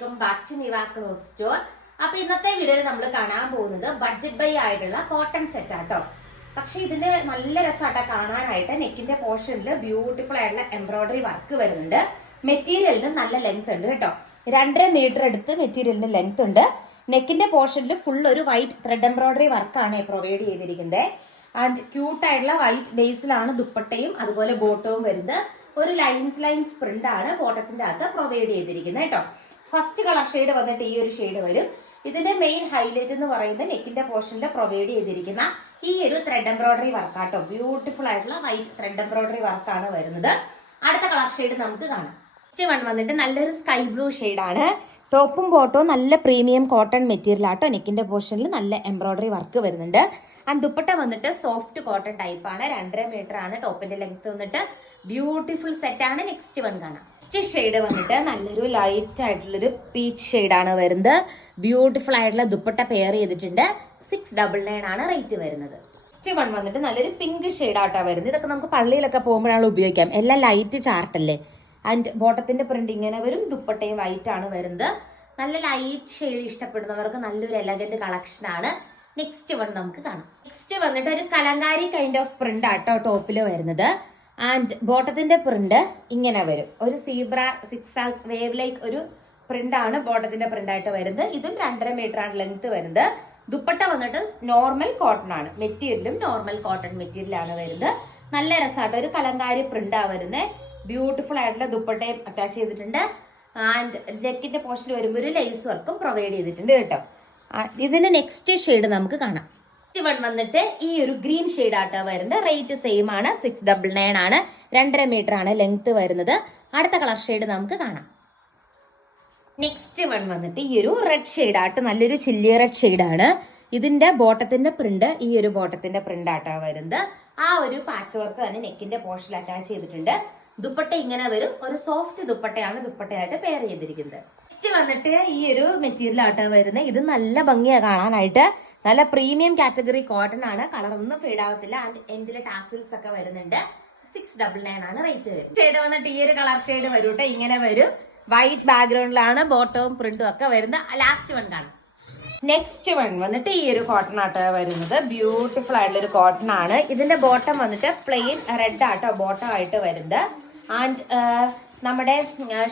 Welcome back to നിവാക്ലോ store. അപ്പൊ ഇന്നത്തെ വീഡിയോയിൽ നമ്മൾ കാണാൻ പോകുന്നത് ബഡ്ജറ്റ് ബൈ ആയിട്ടുള്ള കോട്ടൺ സെറ്റ് ആട്ടോ. പക്ഷെ ഇതിന്റെ നല്ല രസമാട്ടോ കാണാനായിട്ട്. നെക്കിന്റെ പോർഷനിൽ ബ്യൂട്ടിഫുൾ ആയിട്ടുള്ള എംബ്രോയിഡറി വർക്ക് വരുന്നുണ്ട്. മെറ്റീരിയലിന് നല്ല ലെങ്ത് ഉണ്ട് കേട്ടോ. 2.5 മീറ്റർ എടുത്ത് മെറ്റീരിയലിന് ലെങ്ത് ഉണ്ട്. നെക്കിന്റെ പോർഷനിൽ ഫുൾ ഒരു വൈറ്റ് ത്രെഡ് എംബ്രോയിഡറി വർക്കാണ് പ്രൊവൈഡ് ചെയ്തിരിക്കുന്നത്. ആൻഡ് ക്യൂട്ട് ആയിട്ടുള്ള വൈറ്റ് ബേസിലാണ് ദുപ്പട്ടയും അതുപോലെ ബോട്ടവും വരുന്നത്. ഒരു ലൈൻസ് പ്രിന്റ് ആണ് ബോട്ടത്തിന്റെ അകത്ത് പ്രൊവൈഡ് ചെയ്തിരിക്കുന്നത് കേട്ടോ. ഫസ്റ്റ് കളർ ഷെയ്ഡ് വന്നിട്ട് ഈ ഒരു ഷെയ്ഡ് വരും. ഇതിന്റെ മെയിൻ ഹൈലൈറ്റ് എന്ന് പറയുന്നത് നെക്കിന്റെ പോർഷനിൽ പ്രൊവൈഡ് ചെയ്തിരിക്കുന്ന ഈ ഒരു ത്രെഡ് എംബ്രോയിഡറി വർക്കാട്ടോ. ബ്യൂട്ടിഫുൾ ആയിട്ടുള്ള വൈറ്റ് ത്രെഡ് എംബ്രോയിഡറി വർക്കാണ് വരുന്നത്. അടുത്ത കളർ ഷെയ്ഡ് നമുക്ക് കാണാം. നെക്സ്റ്റ് വൺ വന്നിട്ട് നല്ലൊരു സ്കൈ ബ്ലൂ ഷെയ്ഡാണ്. ടോപ്പും ബോട്ടവും നല്ല പ്രീമിയം കോട്ടൺ മെറ്റീരിയൽ ആട്ടോ. നെക്കിന്റെ പോർഷനിൽ നല്ല എംബ്രോയിഡറി വർക്ക് വരുന്നുണ്ട്. ആൻഡ് ദുപ്പട്ട വന്നിട്ട് സോഫ്റ്റ് കോട്ടൺ ടൈപ്പ് ആണ്. 2.5 മീറ്റർ ആണ് ടോപ്പിന്റെ ലെങ്ത് വന്നിട്ട്. ബ്യൂട്ടിഫുൾ സെറ്റ് ആണ്. നെക്സ്റ്റ് വൺ കാണാം. നെക്സ്റ്റ് ഷെയ്ഡ് വന്നിട്ട് നല്ലൊരു ലൈറ്റ് ആയിട്ടുള്ളൊരു പീച്ച് ഷെയ്ഡ് ആണ് വരുന്നത്. ബ്യൂട്ടിഫുൾ ആയിട്ടുള്ള ദുപ്പട്ട പെയർ ചെയ്തിട്ടുണ്ട്. 699 ആണ് റേറ്റ് വരുന്നത്. നെക്സ്റ്റ് വൺ വന്നിട്ട് നല്ലൊരു പിങ്ക് ഷെയ്ഡ് ആയിട്ടാണ് വരുന്നത്. ഇതൊക്കെ നമുക്ക് പള്ളിയിലൊക്കെ പോകുമ്പോഴാണ് ഉപയോഗിക്കാം. എല്ലാം ലൈറ്റ് ചാർട്ടല്ലേ. ആൻഡ് ബോട്ടത്തിന്റെ പ്രിന്റ് ഇങ്ങനെ വരും. ദുപ്പട്ടയും വൈറ്റ് ആണ് വരുന്നത്. നല്ല ലൈറ്റ് ഷെയ്ഡ് ഇഷ്ടപ്പെടുന്നവർക്ക് നല്ലൊരു എലഗന്റ് കളക്ഷൻ ആണ്. നെക്സ്റ്റ് വൺ നമുക്ക് കാണാം. നെക്സ്റ്റ് വന്നിട്ട് ഒരു കലങ്കാരി കൈൻഡ് ഓഫ് പ്രിന്റ് ആട്ടോ ടോപ്പിൽ വരുന്നത്. ആൻഡ് ബോട്ടത്തിന്റെ പ്രിന്റ് ഇങ്ങനെ വരും. ഒരു സീബ്ര 6 വേവ് ലൈക്ക് ഒരു പ്രിന്റ് ആണ് ബോട്ടത്തിന്റെ പ്രിന്റ് ആയിട്ട് വരുന്നത്. ഇതും 2.5 മീറ്റർ ആണ് ലെങ്ത് വരുന്നത്. ദുപ്പട്ട വന്നിട്ട് നോർമൽ കോട്ടൺ ആണ്. മെറ്റീരിയലും നോർമൽ കോട്ടൺ മെറ്റീരിയൽ ആണ് വരുന്നത്. നല്ല രസമായിട്ട് ഒരു കലങ്കാരി പ്രിന്റ് ആ വരുന്നത്. ബ്യൂട്ടിഫുൾ ആയിട്ടുള്ള ദുപ്പട്ടയും അറ്റാച്ച് ചെയ്തിട്ടുണ്ട്. ആൻഡ് നെക്കിന്റെ പോർഷനിൽ വരുമ്പോൾ ഒരു ലേസ് വർക്കും പ്രൊവൈഡ് ചെയ്തിട്ടുണ്ട് കേട്ടോ. ഇതിന്റെ നെക്സ്റ്റ് ഷെയ്ഡ് നമുക്ക് കാണാം. നെക്സ്റ്റ് വൺ വന്നിട്ട് ഈ ഒരു ഗ്രീൻ ഷെയ്ഡ് ആട്ടോ വരുന്നത്. റേറ്റ് സെയിം ആണ്. 699 ആണ്. 2.5 മീറ്റർ ആണ് ലെങ്ത് വരുന്നത്. അടുത്ത കളർ ഷെയ്ഡ് നമുക്ക് കാണാം. നെക്സ്റ്റ് വൺ വന്നിട്ട് ഈ ഒരു റെഡ് ഷെയ്ഡ് ആട്ടോ. നല്ലൊരു ചില്ലി റെഡ് ഷെയ്ഡ് ആണ്. ഇതിന്റെ ബോട്ടത്തിന്റെ പ്രിന്റ് ഈ ഒരു ബോട്ടത്തിന്റെ പ്രിന്റ് ആട്ടോ വരുന്നത്. ആ ഒരു പാച്ച് വർക്ക് തന്നെ നെക്കിന്റെ പോർഷനിൽ അറ്റാച്ച് ചെയ്തിട്ടുണ്ട്. ദുപ്പട്ട ഇങ്ങനെ വരും. ഒരു സോഫ്റ്റ് ദുപ്പട്ടയാണ് ദുപ്പട്ടയായിട്ട് പെയർ ചെയ്തിരിക്കുന്നത്. നെക്സ്റ്റ് വന്നിട്ട് ഈ ഒരു മെറ്റീരിയൽ ആട്ടോ വരുന്നത്. ഇത് നല്ല ഭംഗിയാണ് കാണാനായിട്ട്. നല്ല പ്രീമിയം കാറ്റഗറി കോട്ടൺ ആണ്. കളർ ഒന്നും ഫെയ്ഡ് ആവത്തില്ല. ആൻഡ് എൻഡിലെ ടാസിൽസ് ഒക്കെ വരുന്നുണ്ട്. 699 ആണ് റേറ്റ് വരുന്നത്. ഷെയ്ഡ് വന്നിട്ട് ഈ ഒരു കളർ ഷെയ്ഡ് വരൂട്ടെ. ഇങ്ങനെ വരും. വൈറ്റ് ബാക്ക്ഗ്രൗണ്ടിലാണ് ബോട്ടവും പ്രിന്റും ഒക്കെ വരുന്നത്. ലാസ്റ്റ് വൺ കാണാം. നെക്സ്റ്റ് വൺ വന്നിട്ട് ഈ ഒരു കോട്ടൺ ആട്ടോ വരുന്നത്. ബ്യൂട്ടിഫുൾ ആയിട്ടുള്ള ഒരു കോട്ടൺ ആണ്. ഇതിന്റെ ബോട്ടം വന്നിട്ട് പ്ലെയിൻ റെഡ് ആട്ടോ ബോട്ടം ആയിട്ട് വരുന്നത്. ആൻഡ് നമ്മുടെ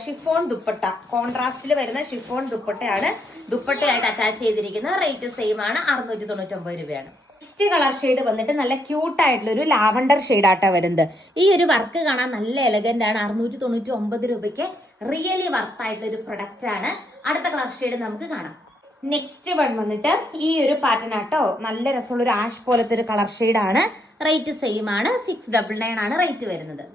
ഷിഫോൺ ദുപ്പട്ട കോൺട്രാസ്റ്റിൽ വരുന്ന ഷിഫോൺ ദുപ്പട്ടയാണ് ദുപ്പട്ടയായിട്ട് അറ്റാച്ച് ചെയ്തിരിക്കുന്നത്. റേറ്റ് സെയിം ആണ്. 699 രൂപയാണ്. നെക്സ്റ്റ് കളർ ഷെയ്ഡ് വന്നിട്ട് നല്ല ക്യൂട്ട് ആയിട്ടുള്ള ഒരു ലാവണ്ടർ ഷെയ്ഡ് ആട്ടോ വരുന്നത്. ഈ ഒരു വർക്ക് കാണാൻ നല്ല എലഗന്റ് ആണ്. 699 രൂപയ്ക്ക് റിയലി വർത്ത് ആയിട്ടുള്ള ഒരു പ്രൊഡക്റ്റ് ആണ്. അടുത്ത കളർ ഷെയ്ഡ് നമുക്ക് കാണാം. നെക്സ്റ്റ് വൺ വന്നിട്ട് ഈ ഒരു പാറ്റേൺ ആട്ടോ. നല്ല രസമുള്ള ഒരു ആഷ് പോലത്തെ ഒരു കളർ ഷെയ്ഡ് ആണ്. റേറ്റ് സെയിം ആണ്. 699 ആണ് റേറ്റ് വരുന്നത്.